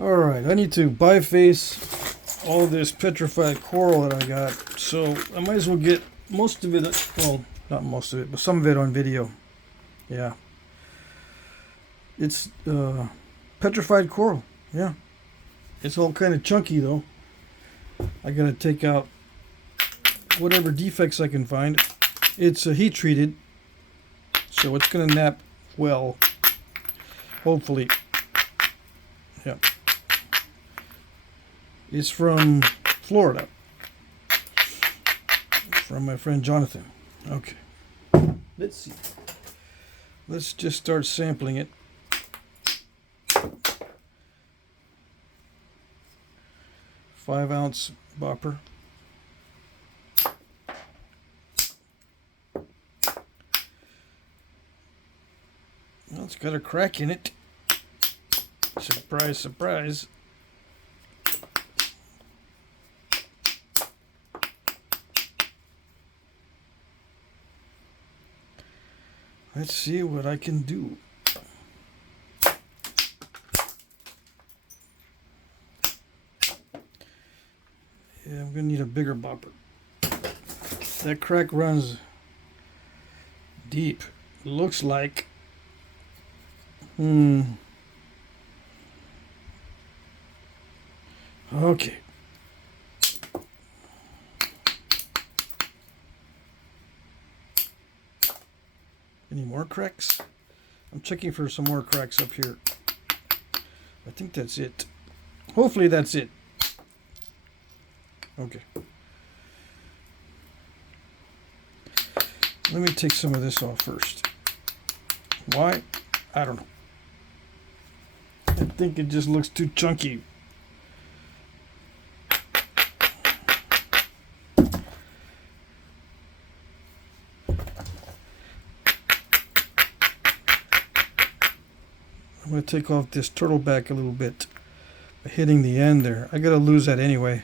Alright, I need to biface all this petrified coral that I got, so I might as well get most of it, well, not most of it, but some of it on video. Yeah. It's petrified coral, yeah. It's all kind of chunky though. I gotta take out whatever defects I can find. It's heat treated, so it's gonna nap well, hopefully. Yeah. It's from Florida, from my friend Jonathan. Okay, let's see. Let's just start sampling it. Five-ounce bopper. Well, it's got a crack in it. Surprise, surprise. Let's see what I can do. Yeah, I'm gonna need a bigger bopper. That crack runs deep. Looks like. Okay. Any more cracks? I'm checking for some more cracks up here. I think that's it. Hopefully that's it. Okay. Let me take some of this off first. Why? I don't know. I think it just looks too chunky. I'm going to take off this turtle back a little bit by hitting the end there. I got to lose that anyway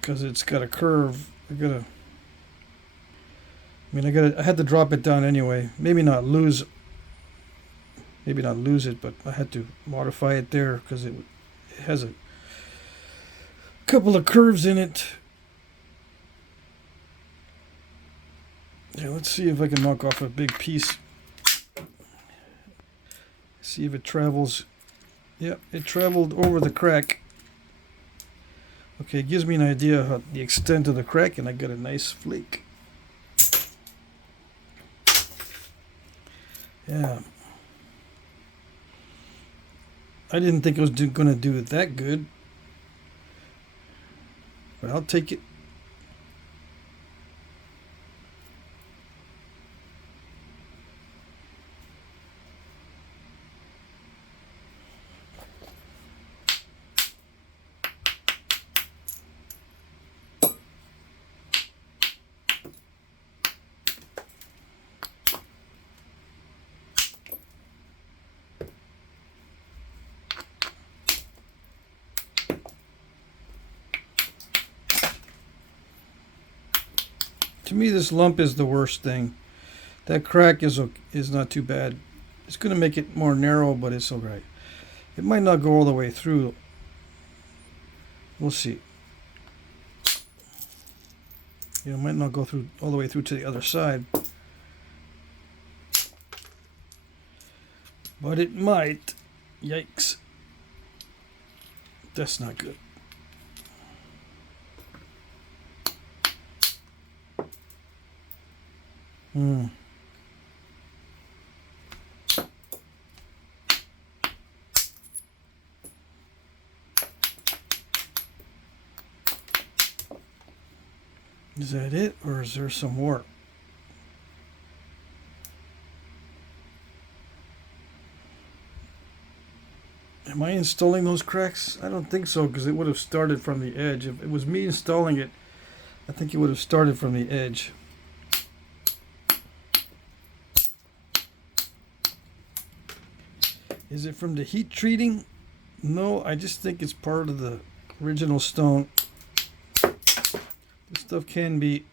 because it's got a curve. I had to drop it down anyway. Maybe not lose it, but I had to modify it there because it has a couple of curves in it. Yeah, let's see if I can knock off a big piece. See if it travels. Yep, it traveled over the crack. Okay, it gives me an idea of the extent of the crack, and I got a nice flake. Yeah. I didn't think it was going to do it that good, but I'll take it. To me, this lump is the worst thing. That crack is not too bad. It's going to make it more narrow, but it's all right. It might not go all the way through. We'll see. You know, it might not go through all the way through to the other side. But it might. Yikes. That's not good. Is that it, or is there some more? Am I installing those cracks? I don't think so, because it would have started from the edge. If it was me installing it, I think it would have started from the edge. Is it from the heat treating? No, I just think it's part of the original stone. This stuff can be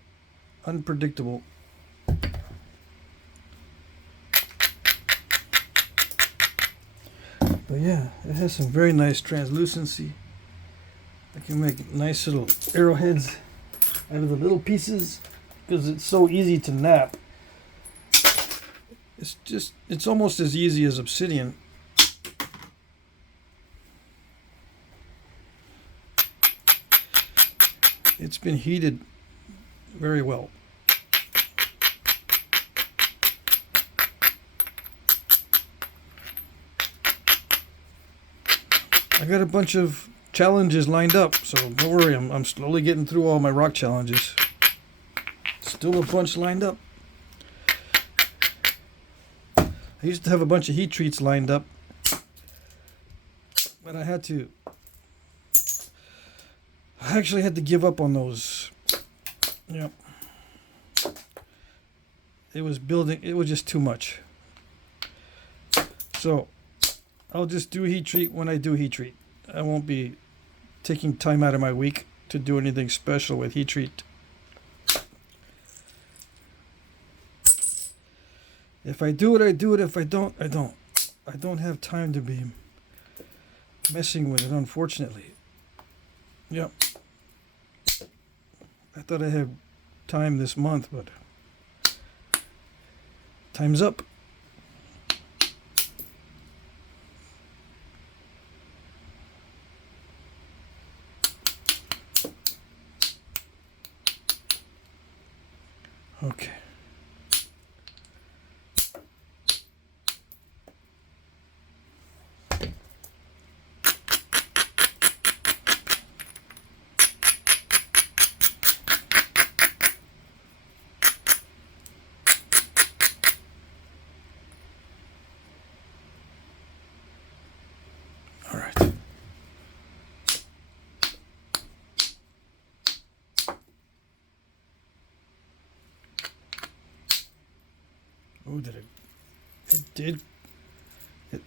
unpredictable. But yeah, it has some very nice translucency. I can make nice little arrowheads out of the little pieces because it's so easy to knap. It's almost as easy as Obsidian. It's been heated very well. I got a bunch of challenges lined up, so don't worry, I'm slowly getting through all my rock challenges. Still a bunch lined up. I used to have a bunch of heat treats lined up, but I actually had to give up on those. Yep. It was just too much. So I'll just do heat treat when I do heat treat. I won't be taking time out of my week to do anything special with heat treat. If I do it, I do it. If I don't, I don't. I don't have time to be messing with it, unfortunately. Yep. I thought I had time this month, but time's up. Okay. All right. Oh, it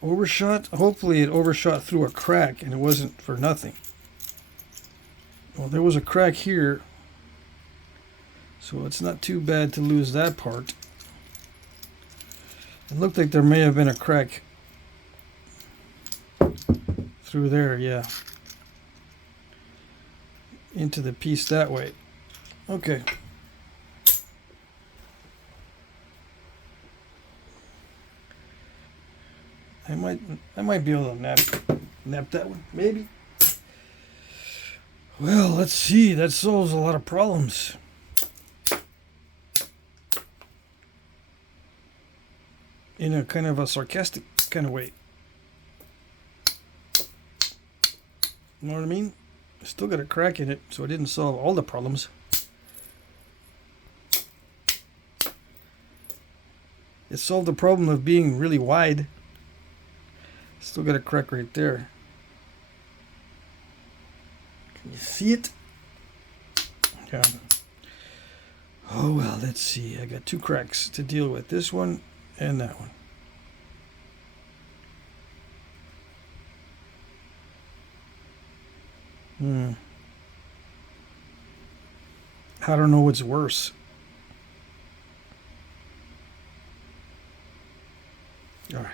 overshot? Hopefully it overshot through a crack and it wasn't for nothing. Well, there was a crack here, so it's not too bad to lose that part. It looked like there may have been a crack through there, yeah. Into the piece that way. Okay. I might be able to nap that one, maybe. Well, let's see. That solves a lot of problems. In a kind of a sarcastic kind of way. You know what I mean? Still got a crack in it, so it didn't solve all the problems. It solved the problem of being really wide. Still got a crack right there. Can you see it? Yeah. Oh well, let's see. I got two cracks to deal with. This one and that one. I don't know what's worse. All right.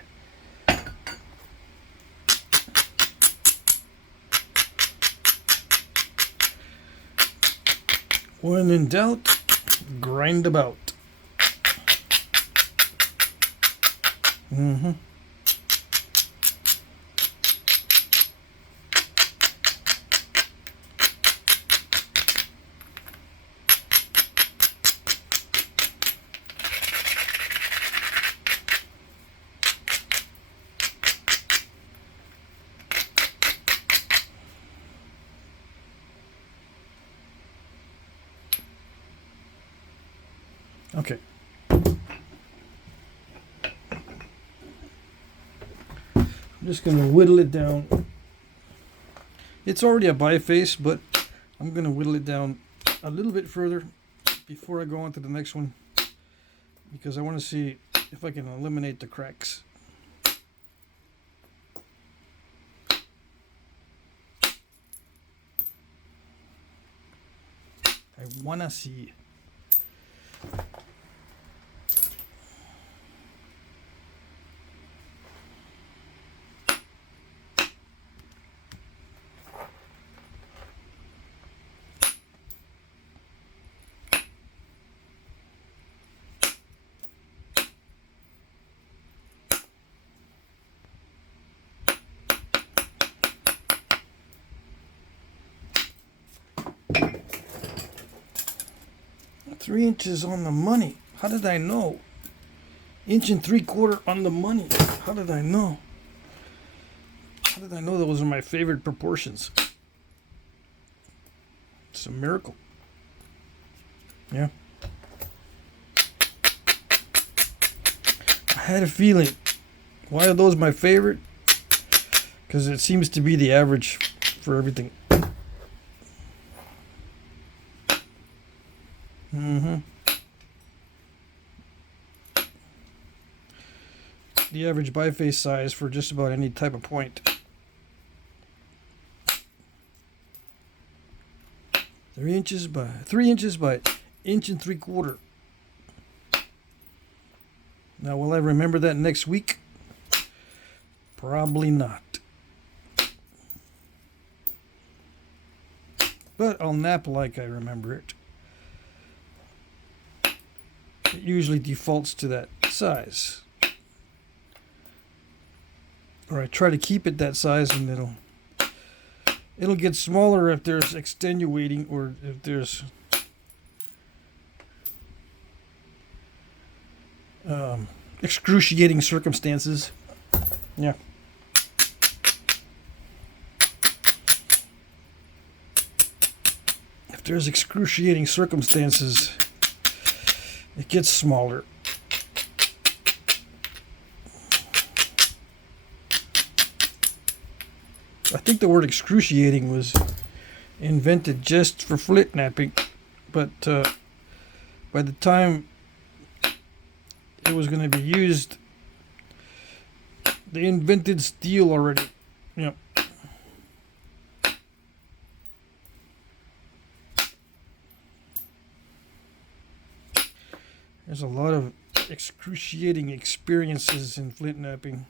When in doubt, grind about. Okay. I'm just going to whittle it down. It's already a biface, but I'm going to whittle it down a little bit further before I go on to the next one, because I want to see if I can eliminate the cracks. I want to see. 3 inches on the money. How did I know? 1 3/4 on the money. How did I know? How did I know those are my favorite proportions? It's a miracle. Yeah. I had a feeling. Why are those my favorite? Because it seems to be the average for everything. The average biface size for just about any type of point. 3 inches by 1 3/4. Now, will I remember that next week? Probably not. But I'll nap like I remember it. It usually defaults to that size. Or I try to keep it that size, and it'll get smaller if there's extenuating or if there's excruciating circumstances. Yeah. If there's excruciating circumstances, it gets smaller. I think the word excruciating was invented just for Flintknapping, but by the time it was going to be used, they invented steel already. Yep. There's a lot of excruciating experiences in Flintknapping.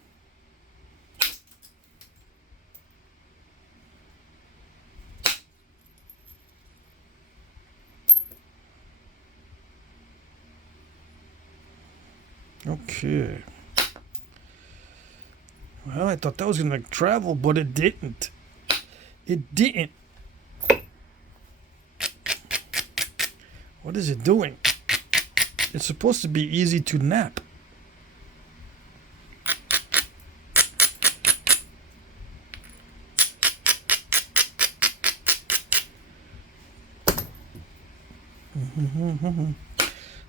Okay. Well, I thought that was going to travel, but it didn't. It didn't. What is it doing? It's supposed to be easy to nap.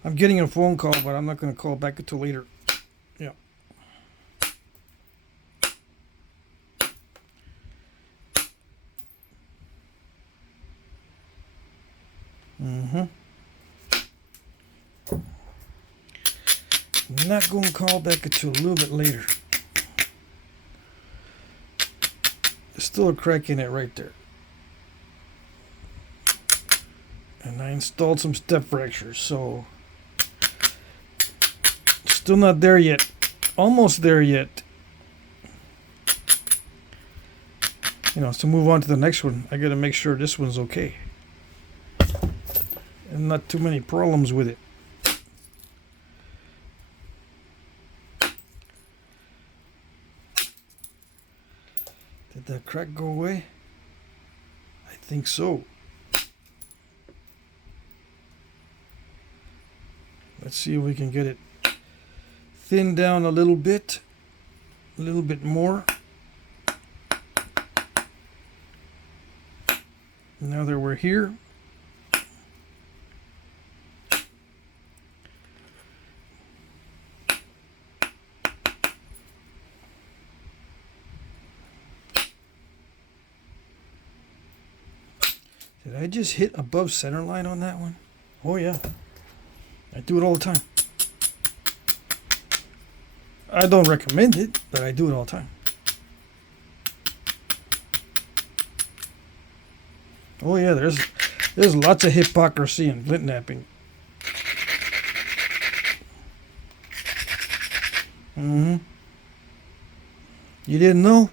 I'm getting a phone call, but I'm not going to call back until later. Yeah. Not going to call back until a little bit later. There's still a crack in it right there. And I installed some step fractures, so still not there yet. Almost there yet. You know, to move on to the next one, I got to make sure this one's okay. And not too many problems with it. Did that crack go away? I think so. Let's see if we can get it thinned down a little bit more. Now that we're here, did I just hit above center line on that one? Oh yeah. I do it all the time. I don't recommend it, but I do it all the time. Oh yeah, there's lots of hypocrisy in Flintknapping. You didn't know?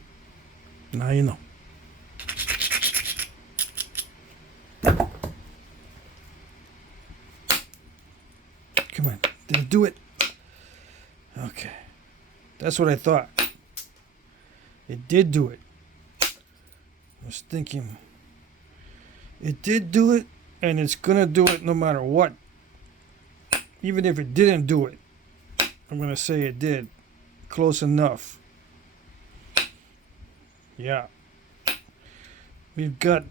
Now you know. Come on, did it do it? Okay. That's what I thought. It did do it. I was thinking, it did do it, and it's gonna do it no matter what. even if it didn't do it, I'm going to say it did. Close enough. Yeah. We've got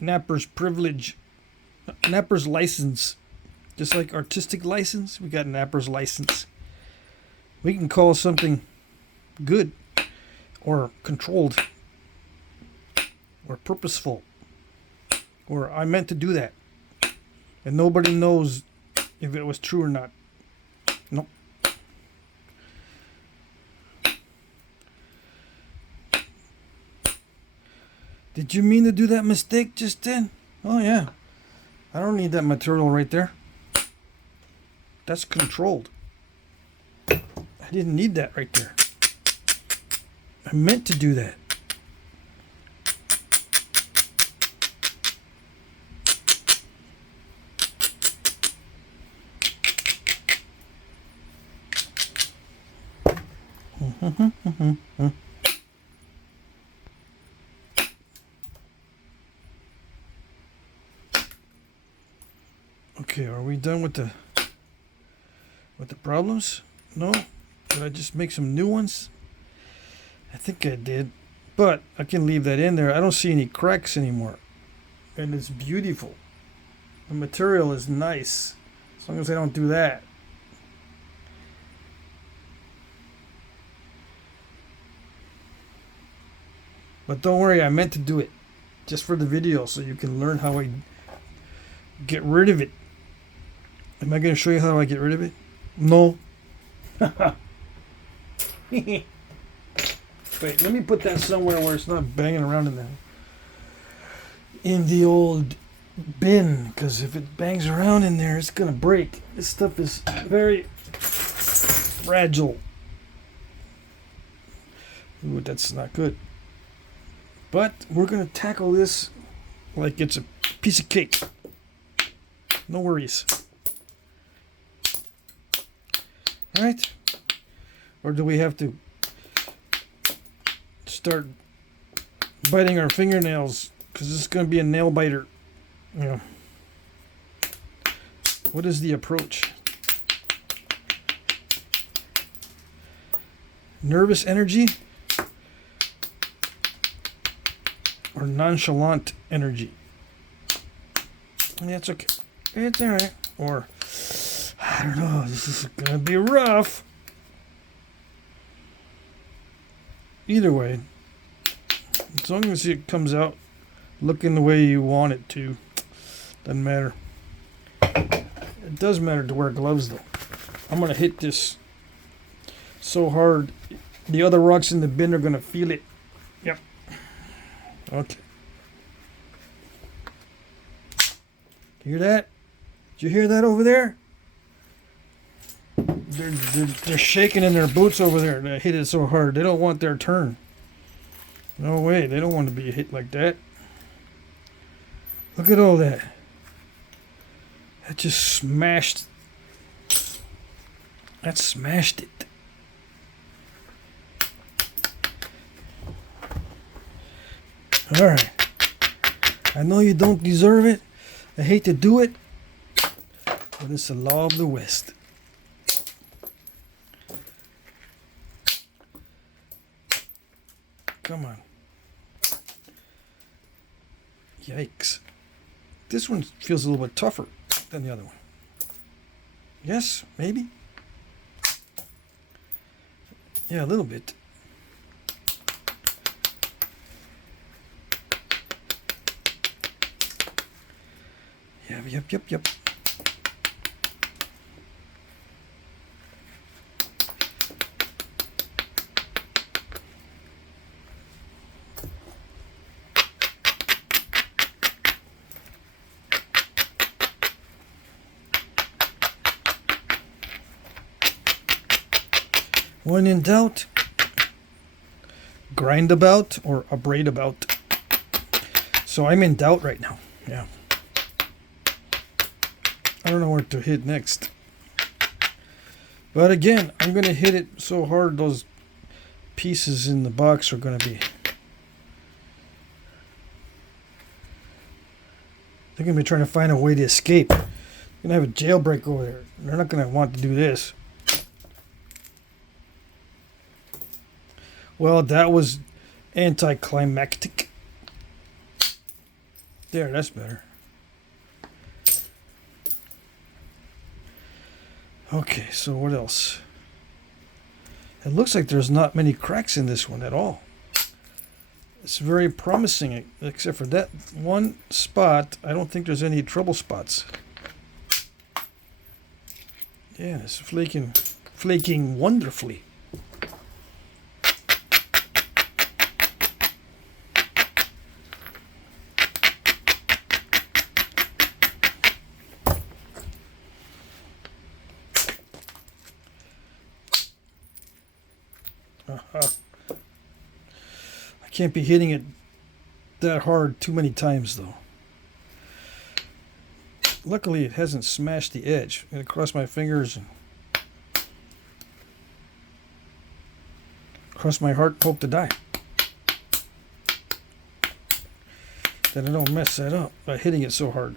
Napper's privilege. Napper's license. Just like artistic license, we got Napper's license. We can call something good or controlled or purposeful or I meant to do that. And nobody knows if it was true or not. Nope. Did you mean to do that mistake just then? Oh yeah. I don't need that material right there. That's controlled. I didn't need that right there. I meant to do that. Okay, are we done with the problems? No? Did I just make some new ones? I think I did. But I can leave that in there. I don't see any cracks anymore. And it's beautiful. The material is nice. As long as I don't do that. But don't worry, I meant to do it. Just for the video, so you can learn how I get rid of it. Am I going to show you how I get rid of it? No. Wait, let me put that somewhere where it's not banging around in the old bin, because if it bangs around in there, it's going to break. This stuff is very fragile. Ooh, that's not good. But we're going to tackle this like it's a piece of cake. No worries. Right? Or do we have to start biting our fingernails? Because this is going to be a nail biter. Yeah. What is the approach? Nervous energy? Or nonchalant energy? Yeah, it's okay. It's alright. Or, I don't know, this is gonna be rough. Either way, as long as it comes out looking the way you want it to, doesn't matter. It does matter to wear gloves though. I'm gonna hit this so hard, the other rocks in the bin are gonna feel it. Yep. Okay. Hear that? Did you hear that over there? They're shaking in their boots over there. They hit it so hard. They don't want their turn. No way. They don't want to be hit like that. Look at all that. That just smashed. That smashed it. Alright. I know you don't deserve it. I hate to do it. But it's the law of the West. Come on. Yikes. This one feels a little bit tougher than the other one. Yes, maybe? Yeah, a little bit. Yep. When in doubt, grind about or abrade about. So I'm in doubt right now. Yeah. I don't know where to hit next. But again, I'm going to hit it so hard those pieces in the box are going to be... They're going to be trying to find a way to escape. Gonna have a jailbreak over there. They're not gonna want to do this. Well, that was anticlimactic. There, that's better. Okay, so what else? It looks like there's not many cracks in this one at all. It's very promising, except for that one spot. I don't think there's any trouble spots. Yeah, it's flaking wonderfully. I can't be hitting it that hard too many times though. Luckily it hasn't smashed the edge. I'm gonna cross my fingers and cross my heart, hope to die that I don't mess that up by hitting it so hard.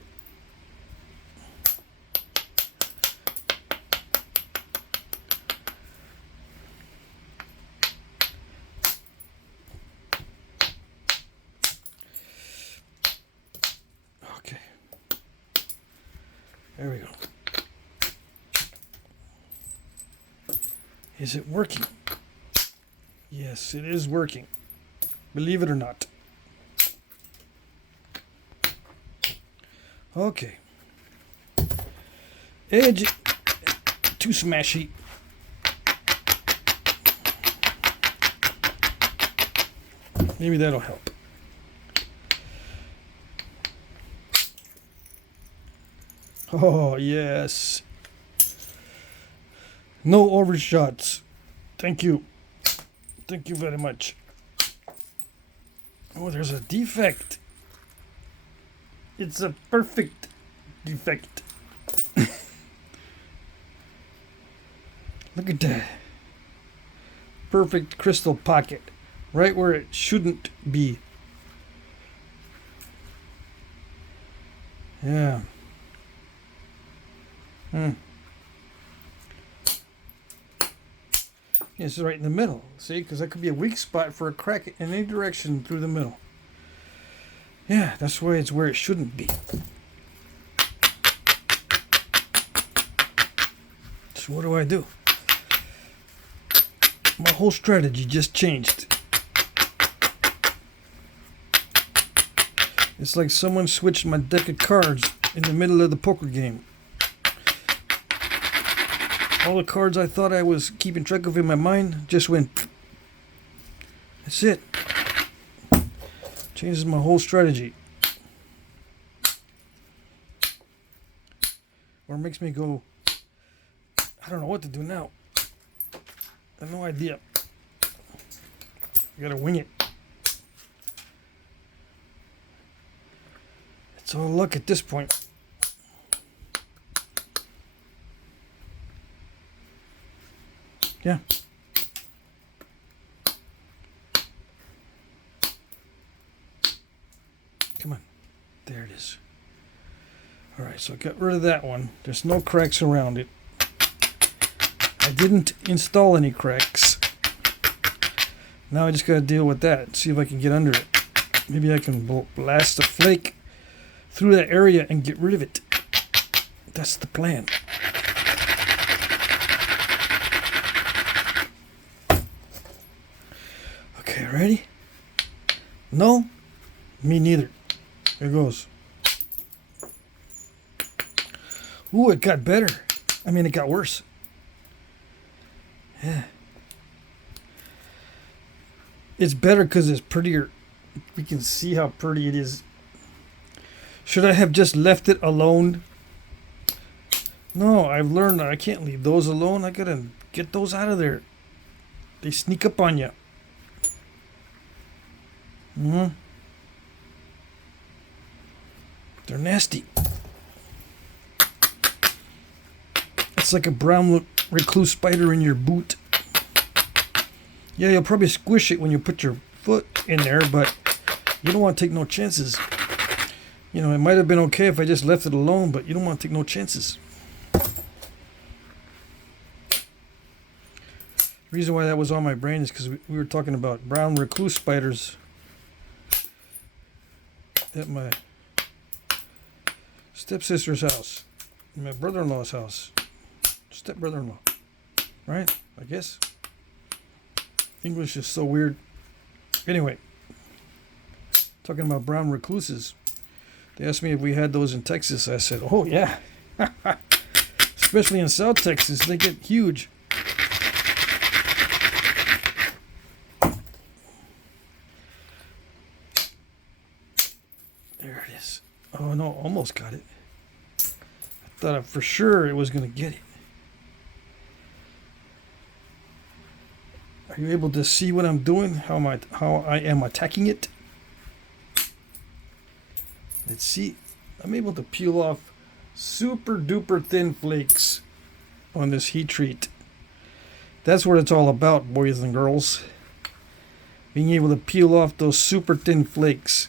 There we go. Is it working? Yes, it is working. Believe it or not. Okay. Edge too smashy. Maybe that'll help. Oh, yes. No overshots. Thank you. Thank you very much. Oh, there's a defect. It's a perfect defect. Look at that. Perfect crystal pocket. Right where it shouldn't be. Yeah. It's right in the middle, see, because that could be a weak spot for a crack in any direction through the middle. Yeah, that's why it's where it shouldn't be. So what do I do? My whole strategy just changed. It's like someone switched my deck of cards in the middle of the poker game. All the cards I thought I was keeping track of in my mind just went. That's it. Changes my whole strategy. Or makes me go, I don't know what to do now. I have no idea. I gotta wing it. It's all luck at this point. Yeah. Come on. There it is. All right, so I got rid of that one. There's no cracks around it. I didn't install any cracks. Now I just got to deal with that. See if I can get under it. Maybe I can blast a flake through that area and get rid of it. That's the plan. Okay, ready? No? Me neither. Here goes. Ooh, it got better. I mean, it got worse. Yeah. It's better because it's prettier. We can see how pretty it is. Should I have just left it alone? No, I've learned that I can't leave those alone. I gotta get those out of there. They sneak up on you. They're nasty. It's like a brown recluse spider in your boot. Yeah, you'll probably squish it when you put your foot in there, but you don't want to take no chances. You know, it might have been okay if I just left it alone, but you don't want to take no chances. The reason why that was on my brain is because we were talking about brown recluse spiders at my stepsister's house, my brother-in-law's house, step-brother-in-law, right? I guess. English is so weird. Anyway, talking about brown recluses. They asked me if we had those in Texas. I said, oh yeah. Especially in South Texas, they get huge. There it is. Oh no, almost got it. I thought for sure it was going to get it. Are you able to see what I'm doing? How I am attacking it? Let's see. I'm able to peel off super duper thin flakes on this heat treat. That's what it's all about, boys and girls. Being able to peel off those super thin flakes.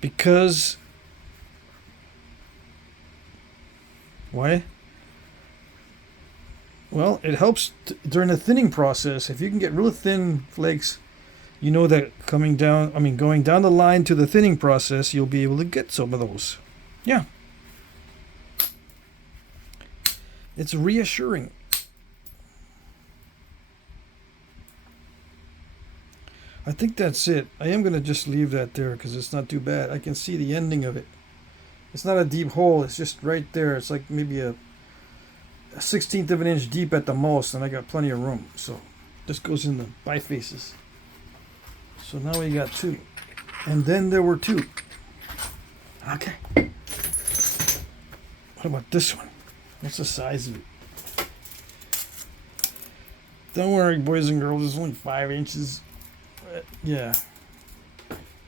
Because why? Well, it helps during the thinning process. If you can get real thin flakes, you know that going down the line to the thinning process, you'll be able to get some of those. Yeah. It's reassuring. I think that's it. I am going to just leave that there because it's not too bad. I can see the ending of it. It's not a deep hole. It's just right there. It's like maybe a 1/16 of an inch deep at the most, and I got plenty of room. So this goes in the bifaces. So now we got 2. And then there were 2. Okay. What about this one? What's the size of it? Don't worry, boys and girls, it's only 5 inches. Yeah.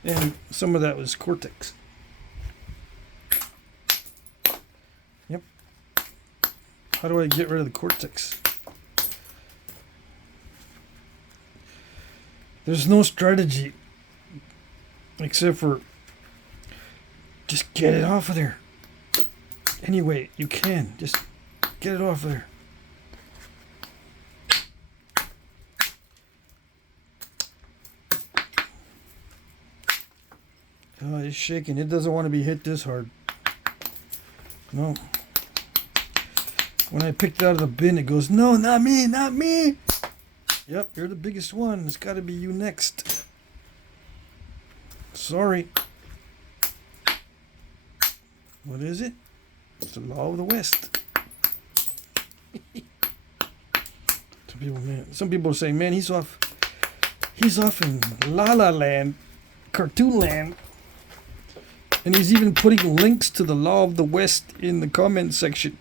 And some of that was cortex. Yep. How do I get rid of the cortex? There's no strategy except for just get it off of there. Anyway, you can. Just get it off of there. Oh, it's shaking. It doesn't want to be hit this hard. No. When I picked it out of the bin, it goes, no, not me, not me. Yep, you're the biggest one. It's got to be you next. Sorry. What is it? It's the law of the West. Some people say, man, he's off in La La Land, cartoon land. And he's even putting links to the law of the West in the comment section.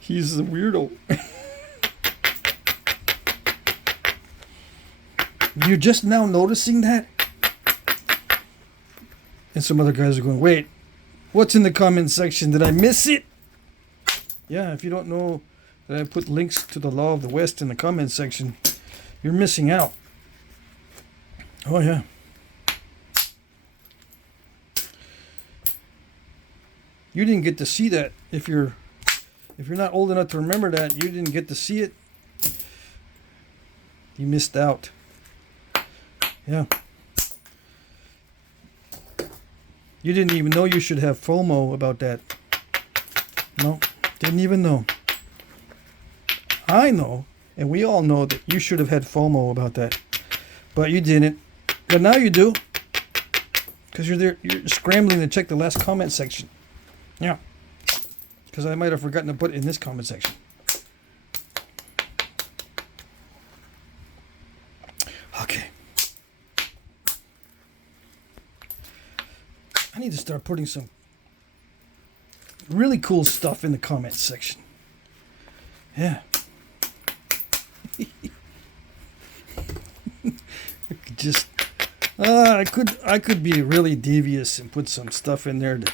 He's a weirdo. You're just now noticing that? And some other guys are going, wait, what's in the comment section? Did I miss it? Yeah, if you don't know that I put links to the law of the West in the comment section, you're missing out. Oh, yeah. You didn't get to see that. If you're not old enough to remember that, you didn't get to see it. You missed out. Yeah. You didn't even know you should have FOMO about that. No, didn't even know. I know, and we all know that you should have had FOMO about that. But you didn't. But now you do. Because you're scrambling to check the last comment section. Yeah. Because I might have forgotten to put it in this comment section. Okay. I need to start putting some really cool stuff in the comment section. Yeah. I could be really devious and put some stuff in there that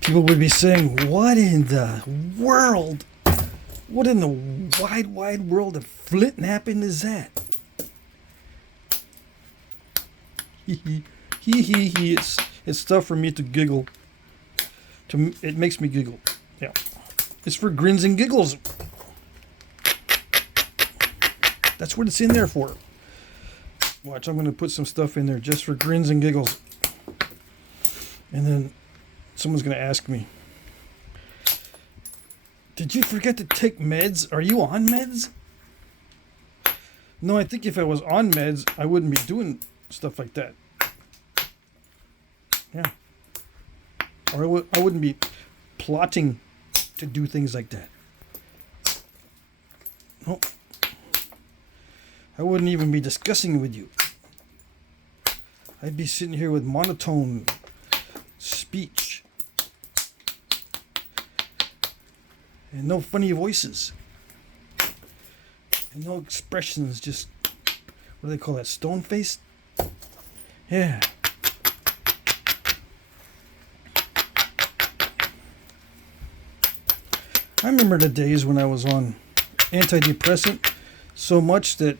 people would be saying, what in the world? What in the wide world of Flintknapping is that? Hee. It's stuff for me to giggle. It makes me giggle. Yeah. It's for grins and giggles. That's what it's in there for. Watch, I'm going to put some stuff in there just for grins and giggles. And then someone's going to ask me, did you forget to take meds? Are you on meds? No, I think if I was on meds, I wouldn't be doing stuff like that. Yeah. Or I wouldn't be plotting to do things like that. Nope. I wouldn't even be discussing it with you. I'd be sitting here with monotone speech. And no funny voices. And no expressions, just, what do they call that, stone faced? Yeah. I remember the days when I was on antidepressant so much that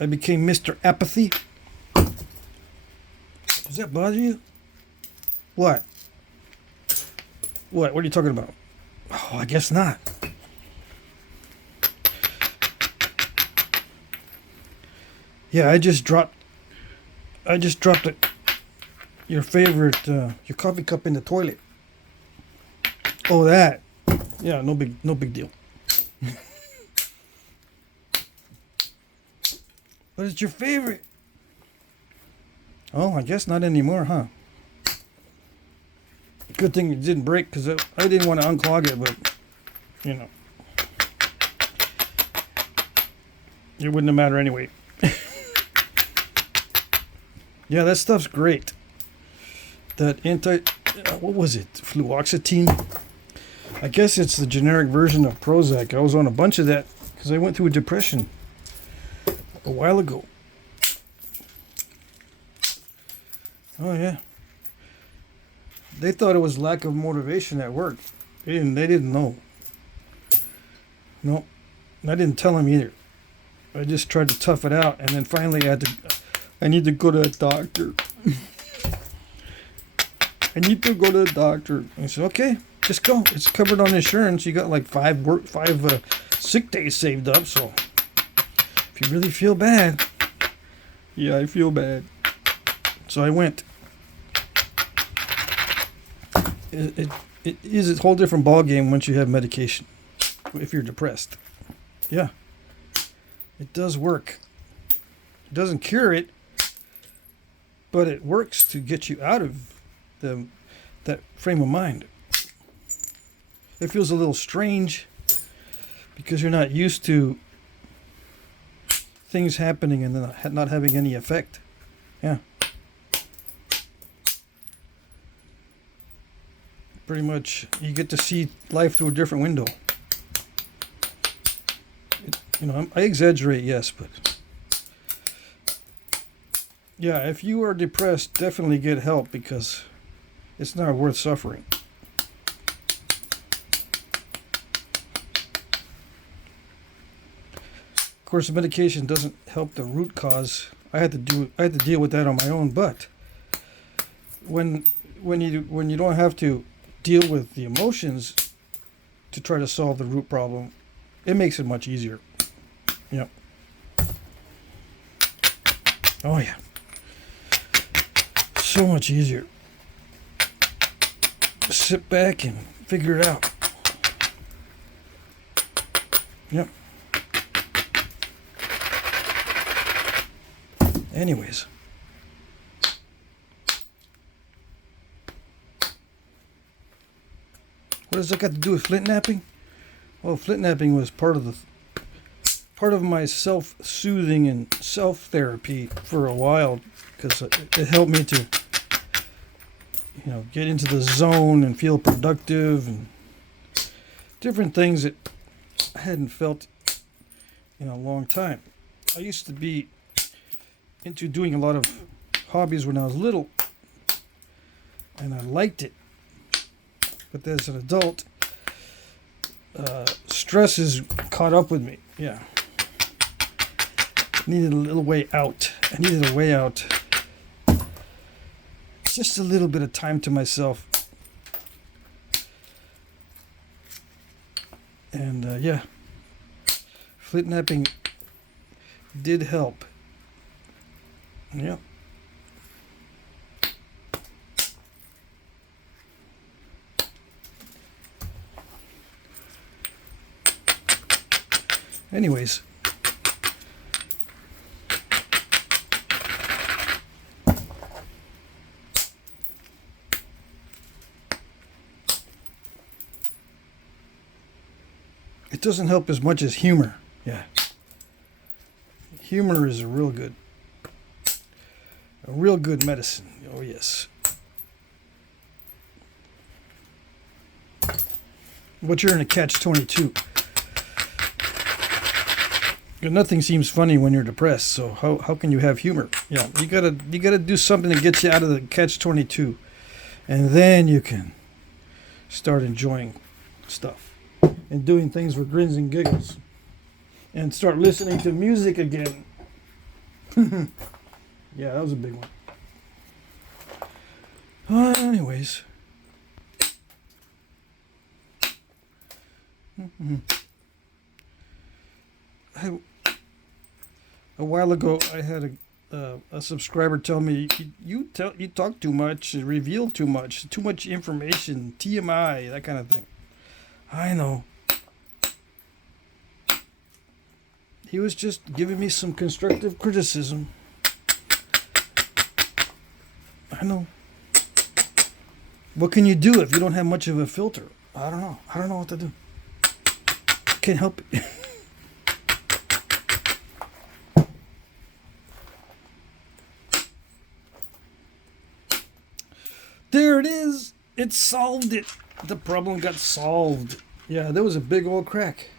I became Mr. Apathy. Does that bother you? What? What are you talking about? Oh, I guess not. Yeah, I just dropped it. Your favorite, your coffee cup in the toilet. Oh, that. Yeah, no big deal. But it's your favorite. Oh, I guess not anymore, huh? Good thing it didn't break, because I didn't want to unclog it, but, you know. It wouldn't have mattered anyway. Yeah, that stuff's great. That what was it? Fluoxetine? I guess it's the generic version of Prozac. I was on a bunch of that because I went through a depression a while ago. Oh yeah. They thought it was lack of motivation at work. They didn't know. No, I didn't tell them either. I just tried to tough it out, and then finally I need to go to a doctor. I need to go to the doctor. I said, okay, just go. It's covered on insurance. You got like five sick days saved up. So if you really feel bad, yeah, I feel bad. So I went. It is a whole different ball game once you have medication. If you're depressed, yeah, it does work. It doesn't cure it, but it works to get you out of that frame of mind. It feels a little strange because you're not used to things happening and then not having any effect. Yeah. Pretty much you get to see life through a different window. I exaggerate, yes, but yeah, if you are depressed, definitely get help because it's not worth suffering. Of course, the medication doesn't help the root cause. I had to deal with that on my own. But when you don't have to deal with the emotions to try to solve the root problem, it makes it much easier. Yep. Oh yeah. So much easier. Sit back and figure it out. Yep. Anyways. What does that got to do with Flintknapping? Well, Flintknapping was part of my self-soothing and self-therapy for a while because it helped me to get into the zone and feel productive and different things that I hadn't felt in a long time. I used to be into doing a lot of hobbies when I was little, and I liked it. But as an adult, stress has caught up with me. Yeah. I needed a little way out. I needed a way out. just a little bit of time to myself. And yeah, Flintknapping did help. Yeah. Anyways, it doesn't help as much as humor. Yeah. Humor is a real good medicine. Oh, yes. But you're in a catch-22. Nothing seems funny when you're depressed, so how can you have humor? Yeah, you gotta do something that gets you out of the catch-22. And then you can start enjoying stuff. And doing things for grins and giggles. And start listening to music again. Yeah, that was a big one. Anyways. A while ago, I had a subscriber tell me, you talk too much, reveal too much information, TMI, that kind of thing. I know. He was just giving me some constructive criticism. I know. What can you do if you don't have much of a filter? I don't know. I don't know what to do. Can't help it. There it is. It solved it. The problem got solved. Yeah, there was a big old crack.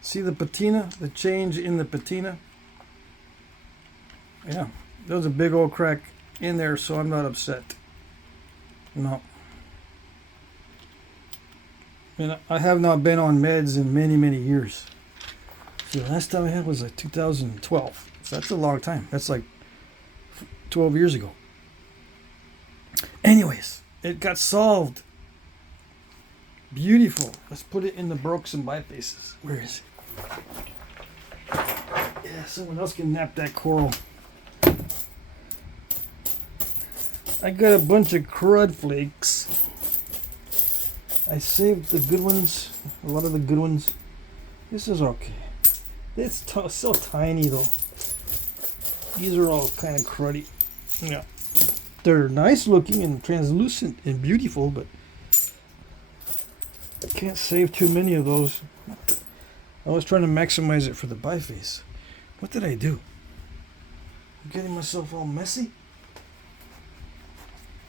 See the patina? The change in the patina? Yeah, there was a big old crack in there, so I'm not upset. No. And I have not been on meds in many, many years. So the last time I had was like 2012. So that's a long time. That's like 12 years ago. Anyways, it got solved. Beautiful. Let's put it in the Brooks and Bifaces. Where is it? Yeah, someone else can nap that coral. I got a bunch of crud flakes. I saved the good ones, a lot of the good ones. This is okay. It's so tiny though. These are all kind of cruddy. Yeah. They're nice looking and translucent and beautiful, but I can't save too many of those. I was trying to maximize it for the biface. What did I do? I'm getting myself all messy.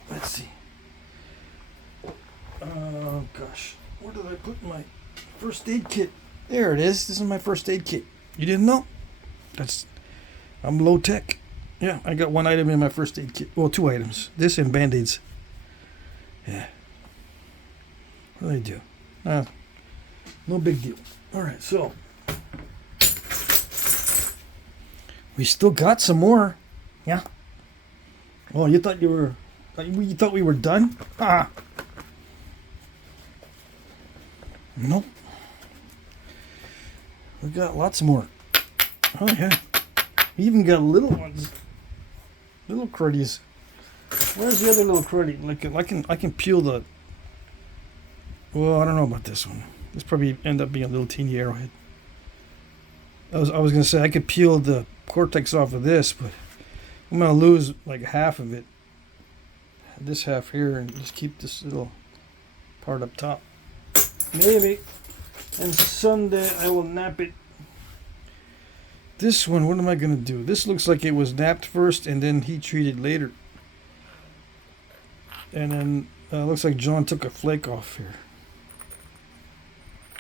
Let's see. Oh gosh, where did I put my first aid kit? There it is. This is my first aid kit. You didn't know? I'm low tech. Yeah, I got one item in my first aid kit. Well, two items. This and band-aids. Yeah. What do I do? No big deal. Alright, so we still got some more. Yeah. Oh, you thought we were done? Ah. Nope. We got lots more. Oh yeah. We even got little ones. Little cruddies. Where's the other little cruddy? Like I can peel the. Well, I don't know about this one. This probably end up being a little teeny arrowhead. I was gonna say I could peel the cortex off of this, but I'm gonna lose like half of it. This half here, and just keep this little part up top. Maybe. And someday I will nap it. This one, what am I gonna do? This looks like it was napped first and then heat treated later. And then looks like John took a flake off here.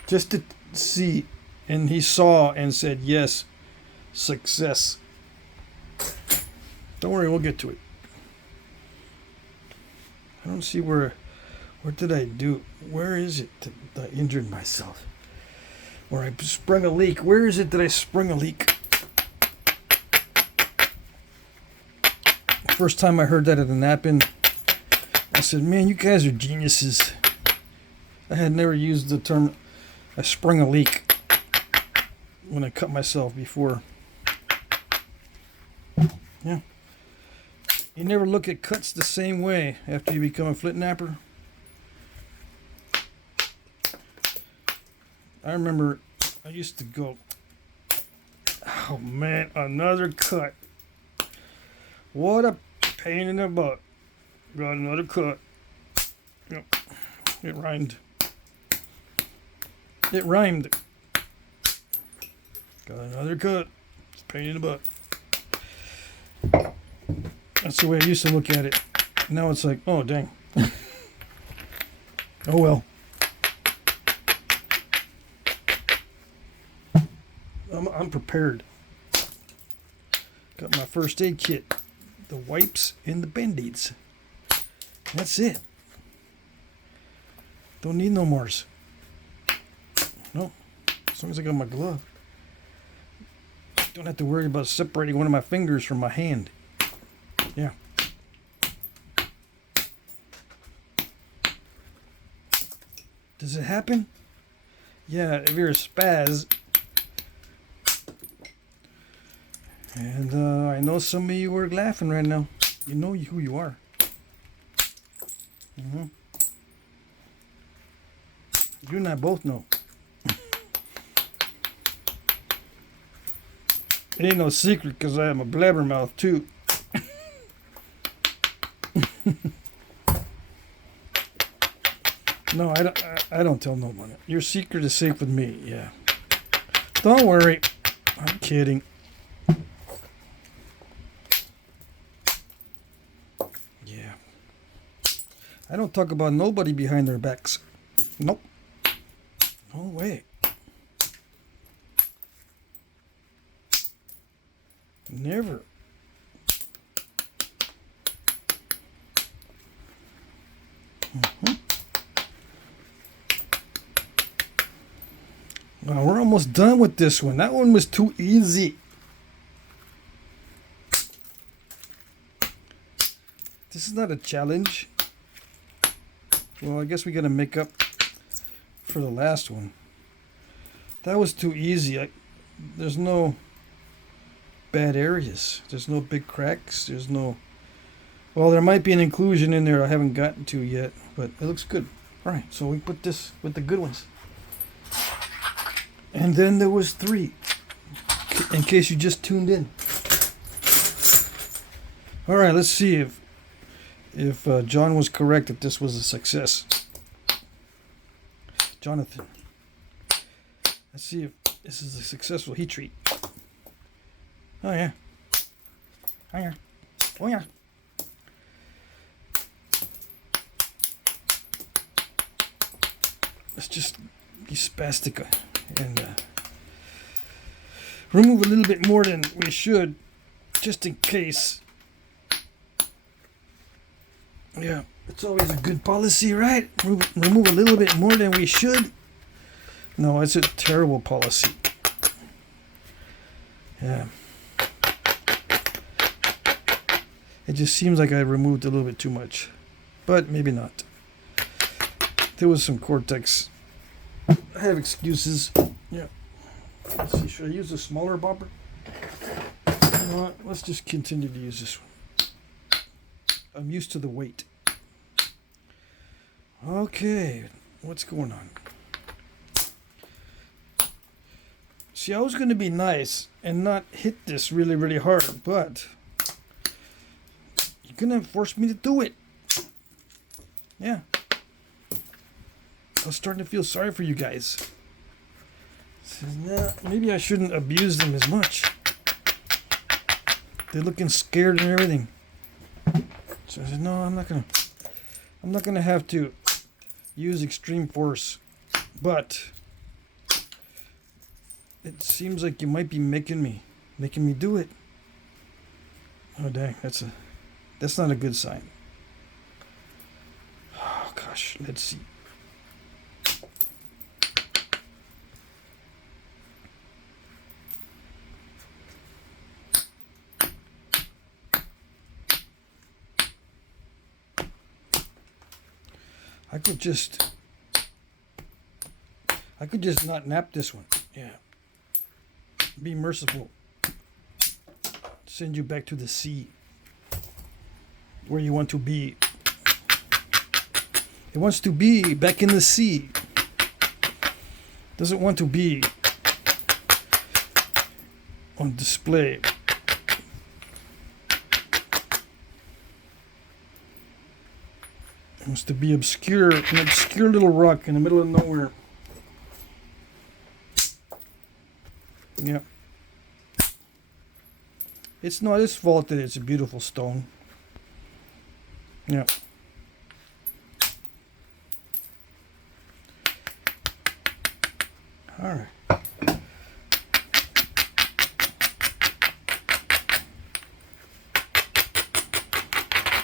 Just to see. And he saw and said, yes, success. Don't worry, we'll get to it. I don't see where did I do? Where is it that I injured myself? Or I sprung a leak. Where is it that I sprung a leak? First time I heard that at the Knapping, I said, man, you guys are geniuses. I had never used the term I sprung a leak when I cut myself before. Yeah. You never look at cuts the same way after you become a flint napper. I remember I used to go, oh man, another cut. What a pain in the butt. Got another cut. Yep. It rhymed. It rhymed. Got another cut. It's a pain in the butt. That's the way I used to look at it. Now it's like, oh dang. Oh well. I'm prepared. Got my first aid kit. The wipes and the band-aids. That's it. Don't need no mores. No. As long as I got my glove. Don't have to worry about separating one of my fingers from my hand. Yeah. Does it happen? Yeah, if you're a spaz. And I know some of you are laughing right now. You know who you are. You and I both know. It ain't no secret because I am a blabbermouth too. No, I don't tell no one. Your secret is safe with me. Yeah. Don't worry. I'm kidding. Yeah. I don't talk about nobody behind their backs. Nope. No way. Never. Well, we're almost done with this one. That one was too easy. This is not a challenge. Well, I guess we gotta make up for the last one. That was too easy. There's no bad areas. There's no big cracks. There's no... Well, there might be an inclusion in there I haven't gotten to yet, but it looks good. All right, so we put this with the good ones. And then there was 3, in case you just tuned in. All right, let's see if John was correct that this was a success. Jonathan. Let's see if this is a successful heat treat. Oh yeah. Oh yeah. Oh yeah. Let's just be spastic and remove a little bit more than we should, just in case. Yeah, it's always a good policy, right? Remove a little bit more than we should. No, it's a terrible policy. Yeah. It just seems like I removed a little bit too much, but maybe not. There was some cortex. I have excuses. Yeah. Let's see, should I use a smaller bobber? You know what? Let's just continue to use this one. I'm used to the weight. Okay, what's going on? See, I was going to be nice and not hit this really, really hard, but you're going to force me to do it. Yeah. I was starting to feel sorry for you guys. So, nah, maybe I shouldn't abuse them as much. They're looking scared and everything. So I said, no, I'm not gonna have to use extreme force. But it seems like you might be making me do it. Oh dang, that's not a good sign. Oh gosh, let's see. I could just not nap this one. Yeah. Be merciful. Send you back to the sea. Where you want to be. It wants to be back in the sea. Doesn't want to be on display. It wants to be obscure, an obscure little rock in the middle of nowhere. Yeah. It's not his fault that it's a beautiful stone. Yeah. All right.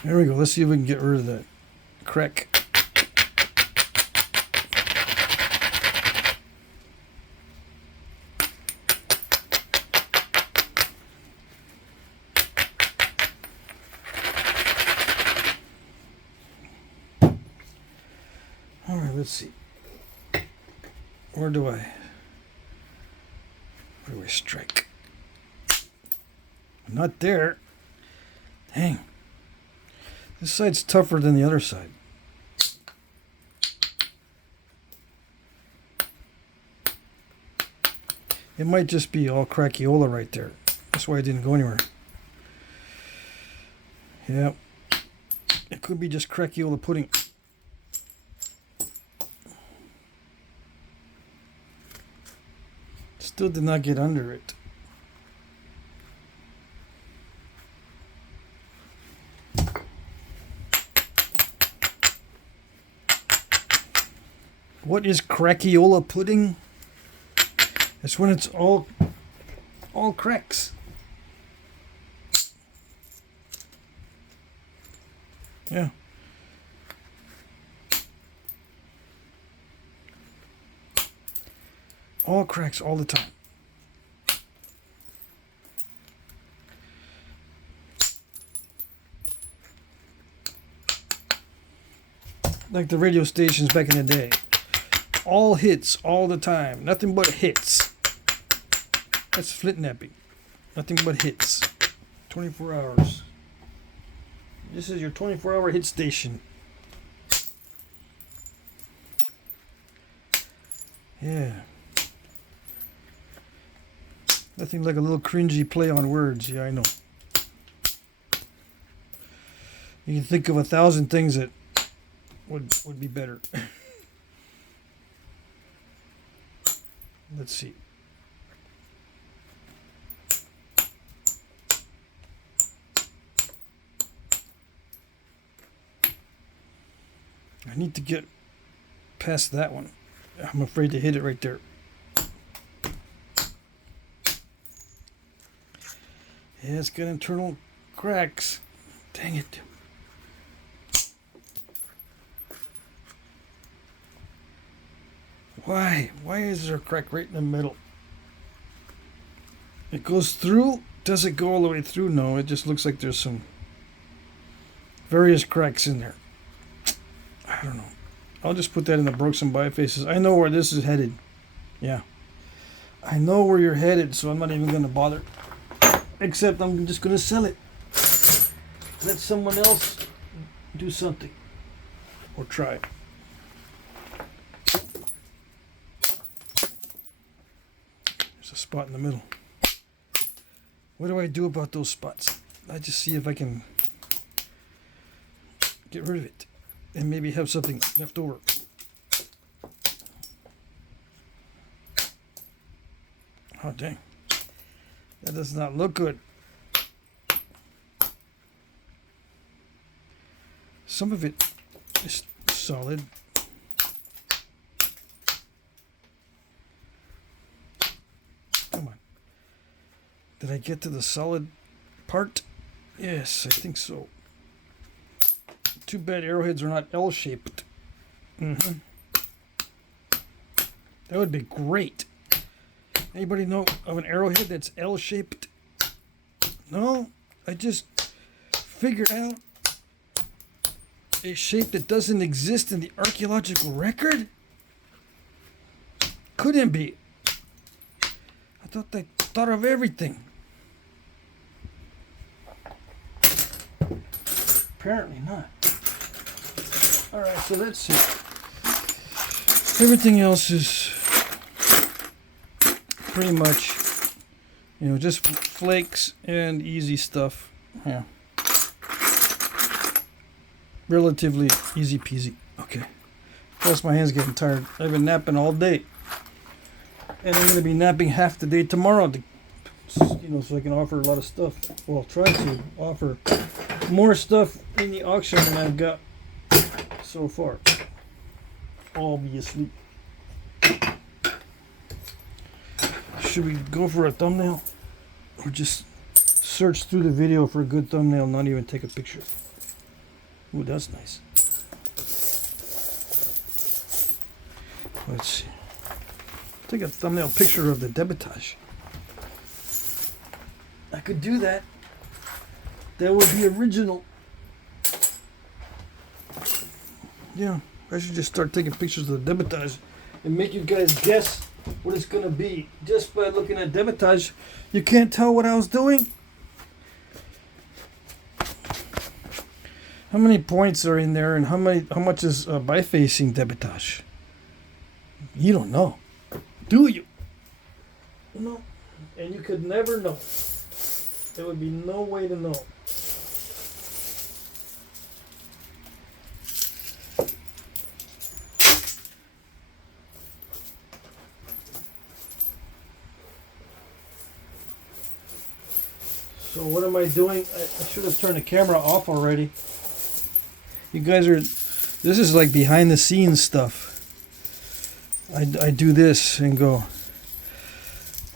There we go. Let's see if we can get rid of that crack. All right, let's see. Where do I strike? Not there. Dang. This side's tougher than the other side. It might just be all crackyiola right there. That's why it didn't go anywhere. Yeah. It could be just crackyiola pudding. Still did not get under it. What is crackyiola pudding? It's when it's all cracks. Yeah. All cracks all the time. Like the radio stations back in the day. All hits all the time. Nothing but hits. That's Flintknapping. Nothing but hits. 24 hours. This is your 24-hour hit station. Yeah. Nothing like a little cringy play on words. Yeah, I know. You can think of 1,000 things that would be better. Let's see. I need to get past that one. I'm afraid to hit it right there. Yeah, it's got internal cracks. Dang it. Why? Why is there a crack right in the middle? It goes through? Does it go all the way through? No, it just looks like there's some various cracks in there. I don't know. I'll just put that in the broke some bifaces. I know where this is headed. Yeah. I know where you're headed, so I'm not even going to bother. Except I'm just going to sell it. Let someone else do something. Or try. There's a spot in the middle. What do I do about those spots? I just see if I can get rid of it. And maybe have something left over. Oh, dang. That does not look good. Some of it is solid. Come on. Did I get to the solid part? Yes, I think so. Too bad arrowheads are not L-shaped. That would be great. Anybody know of an arrowhead that's L-shaped? No? I just figured out A shape that doesn't exist in the archaeological record? Couldn't be. I thought they thought of everything. Apparently not. Alright, so that's it. Everything else is pretty much, you know, just flakes and easy stuff. Yeah. Relatively easy peasy. Okay. Plus my hand's getting tired. I've been napping all day. And I'm going to be napping half the day tomorrow to, you know, so I can offer a lot of stuff. Well, try to offer more stuff in the auction than I've got so far. Obviously. Should we go for a thumbnail? Or just search through the video for a good thumbnail, not even take a picture? Ooh, that's nice. Let's see. Take a thumbnail picture of the debitage. I could do that. That would be original. Yeah, I should just start taking pictures of the debitage and make you guys guess what it's gonna be. Just by looking at debitage, you can't tell what I was doing. How many points are in there, and how much is bifacing debitage? You don't know, do you? No, and you could never know. There would be no way to know. So what am I doing? I should have turned the camera off already. You guys are, this is like behind the scenes stuff. I do this and go,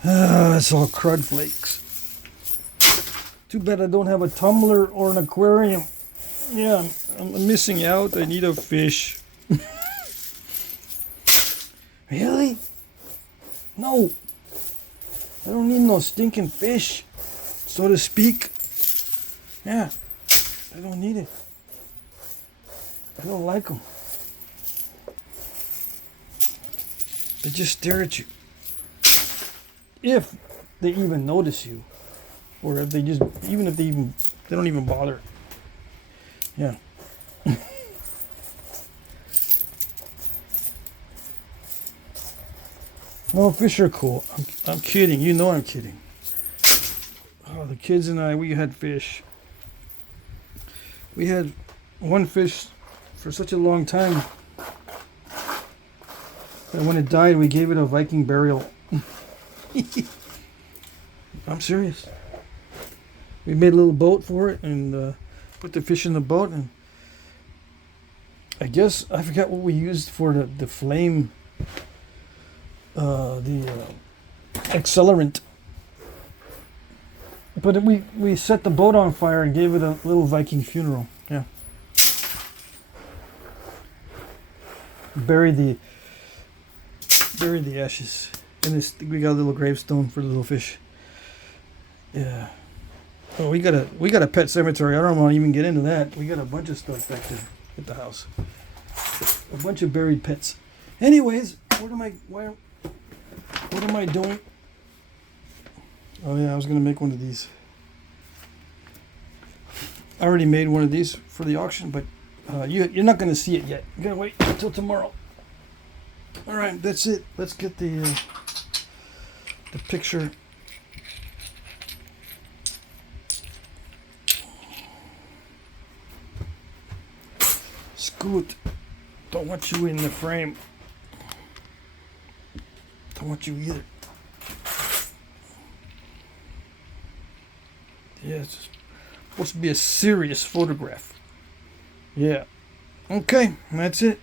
it's all crud flakes. Too bad I don't have a tumbler or an aquarium. Yeah, I'm missing out. I need a fish. Really? No. I don't need no stinking fish, so to speak. Yeah, I don't need it. I don't like them. They just stare at you. If they even notice you. Or if they just, even if they don't even bother. Yeah. No, fish are cool. I'm kidding. You know I'm kidding. Oh, the kids and I, we had fish. We had one fish for such a long time. And when it died, we gave it a Viking burial. I'm serious. We made a little boat for it and put the fish in the boat. And I guess I forgot what we used for the flame, the accelerant. But we set the boat on fire and gave it a little Viking funeral. Yeah. Buried the ashes. And we got a little gravestone for the little fish. Yeah. Oh, we got a pet cemetery. I don't want to even get into that. We got a bunch of stuff back there at the house. A bunch of buried pets. Anyways, what am I doing? Oh yeah, I was gonna make one of these. I already made one of these for the auction, but you're not gonna see it yet. You gotta wait until tomorrow. All right, that's it. Let's get the picture. Scoot. Don't want you in the frame. Don't want you either. Yeah, it's supposed to be a serious photograph. Yeah. Okay, that's it.